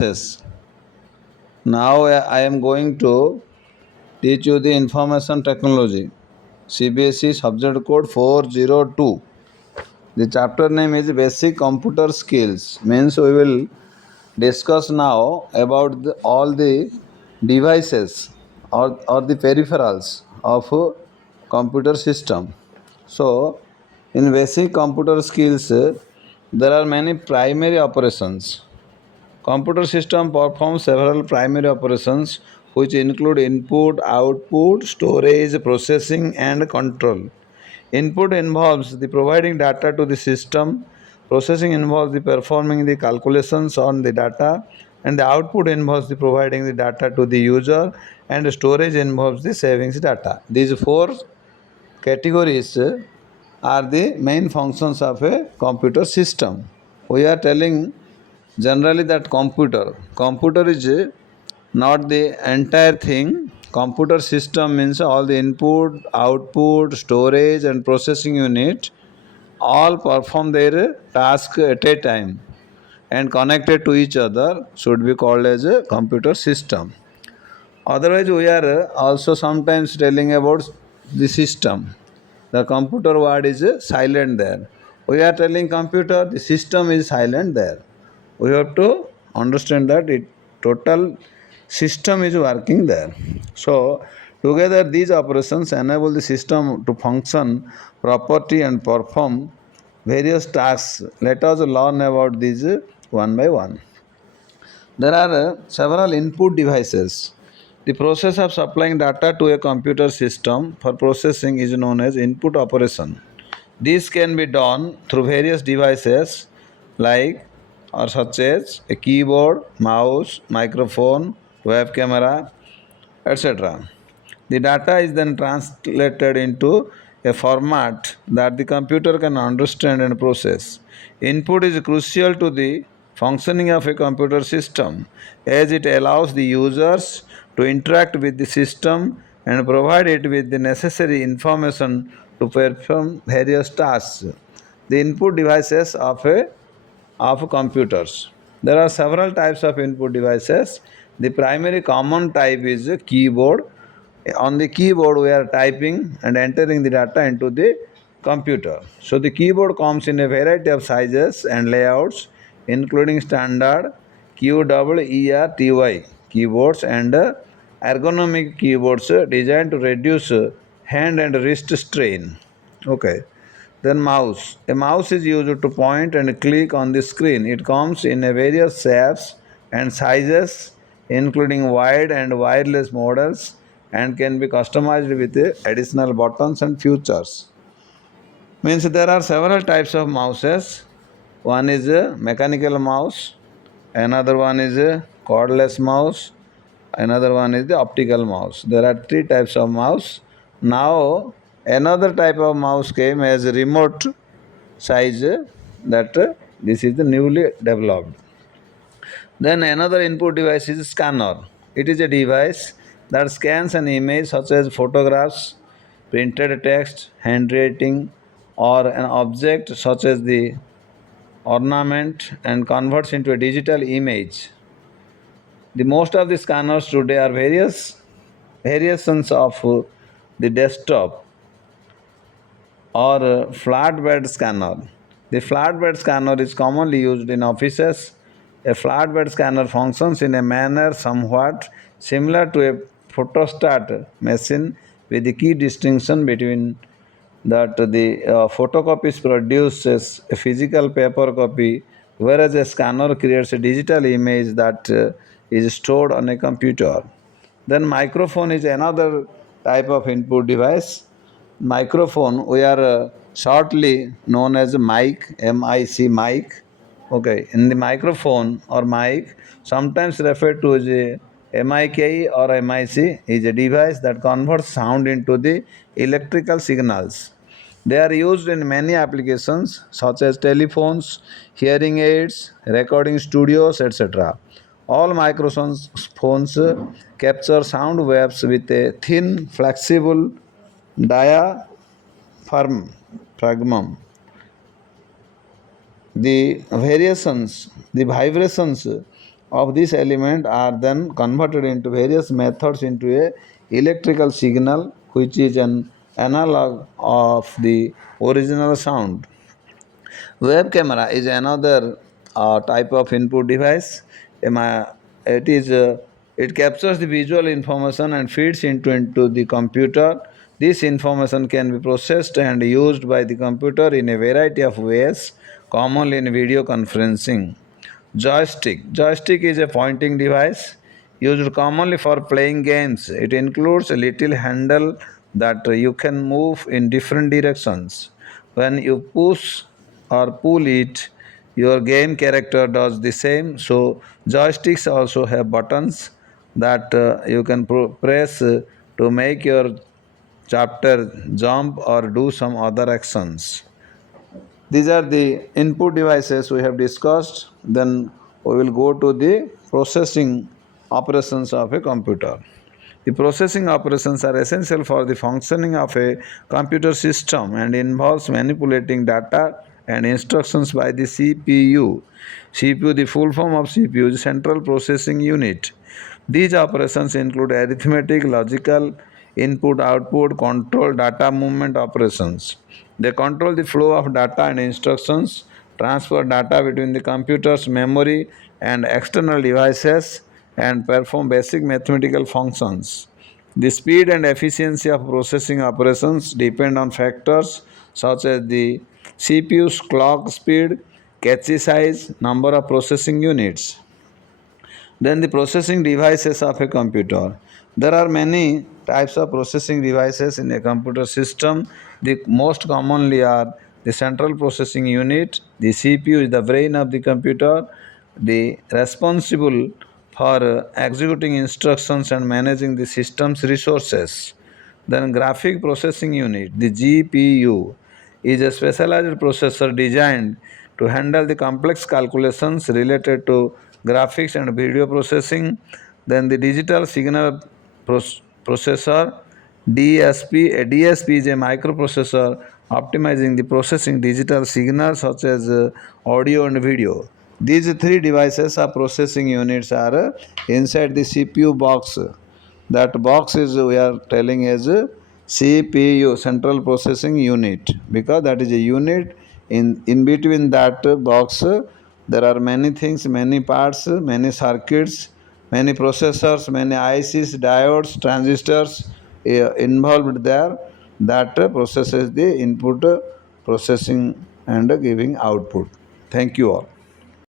Yes. Now I am going to teach you the information technology. CBSE subject code 402. The chapter name is Basic Computer Skills. Means we will discuss now about all the devices or the peripherals of a computer system. So, in basic computer skills, there are many primary operations. Computer system performs several primary operations which include input, output, storage, processing and control. Input involves the providing data to the system, processing involves the performing the calculations on the data, and the output involves the providing the data to the user, and storage involves the saving the data. These four categories are the main functions of a computer system. We are telling generally that computer is not the entire thing. Computer system means all the input, output, storage and processing unit all perform their task at a time and connected to each other should be called as a computer system. Otherwise, we are also sometimes telling about the system. The computer word is silent there. We are telling computer, the system is silent there. We have to understand that it total system is working there. So, together these operations enable the system to function properly and perform various tasks. Let us learn about these one by one. There are several input devices. The process of supplying data to a computer system for processing is known as input operation. This can be done through various devices like or such as a keyboard, mouse, microphone, web camera, etc. The data is then translated into a format that the computer can understand and process. Input is crucial to the functioning of a computer system as it allows the users to interact with the system and provide it with the necessary information to perform various tasks. The input devices of computers. There are several types of input devices. The primary common type is a keyboard. On the keyboard, we are typing and entering the data into the computer. So, the keyboard comes in a variety of sizes and layouts, including standard QEERTY keyboards and ergonomic keyboards designed to reduce hand and wrist strain. Okay. Then mouse. A mouse is used to point and click on the screen. It comes in a various shapes and sizes, including wide and wireless models, and can be customized with additional buttons and features. Means there are several types of mouses. One is a mechanical mouse, another one is a cordless mouse, another one is the optical mouse. There are three types of mouse. Now another type of mouse came as a remote size that this is the newly developed. Then another input device is scanner. It is a device that scans an image such as photographs, printed text, handwriting, or an object such as the ornament and converts into a digital image. The most of the scanners today are variations of the desktop or flatbed scanner. The flatbed scanner is commonly used in offices. A flatbed scanner functions in a manner somewhat similar to a photostat machine, with the key distinction between that the photocopies produces a physical paper copy, whereas a scanner creates a digital image that is stored on a computer. Then microphone is another type of input device. Microphone, we are shortly known as mic, M-I-C, mic. Okay, in the microphone or mic, sometimes referred to as a MIK or MIC, is a device that converts sound into the electrical signals. They are used in many applications such as telephones, hearing aids, recording studios, etc. All microphones capture sound waves with a thin, flexible diaphragm. The variations, the vibrations of this element are then converted into various methods into a electrical signal which is an analog of the original sound. Web camera is another type of input device. It is it captures the visual information and feeds into the computer. This information can be processed and used by the computer in a variety of ways, commonly in video conferencing. Joystick. Joystick is a pointing device used commonly for playing games. It includes a little handle that you can move in different directions. When you push or pull it, your game character does the same. So, joysticks also have buttons that you can press to make your chapter jump or do some other actions. These are the input devices we have discussed. Then we will go to the processing operations of a computer. The processing operations are essential for the functioning of a computer system and involves manipulating data and instructions by the CPU. CPU, the full form of CPU, is Central Processing Unit. These operations include arithmetic, logical, input, output, control, data movement operations. They control the flow of data and instructions, transfer data between the computer's memory and external devices, and perform basic mathematical functions. The speed and efficiency of processing operations depend on factors such as the CPU's clock speed, cache size, number of processing units. Then the processing devices of a computer. There are many types of processing devices in a computer system. The most commonly are the central processing unit. The CPU is the brain of the computer, the responsible for executing instructions and managing the system's resources. Then graphic processing unit, the GPU, is a specialized processor designed to handle the complex calculations related to graphics and video processing. Then the digital signal processor, DSP. A DSP is a microprocessor optimizing the processing digital signals such as audio and video. These three devices or processing units are inside the CPU box. That box is we are telling as a CPU, Central Processing Unit, because that is a unit. In between that box there are many things, many parts, many circuits, many processors, many ICs, diodes, transistors involved there that processes the input processing and giving output. Thank you all.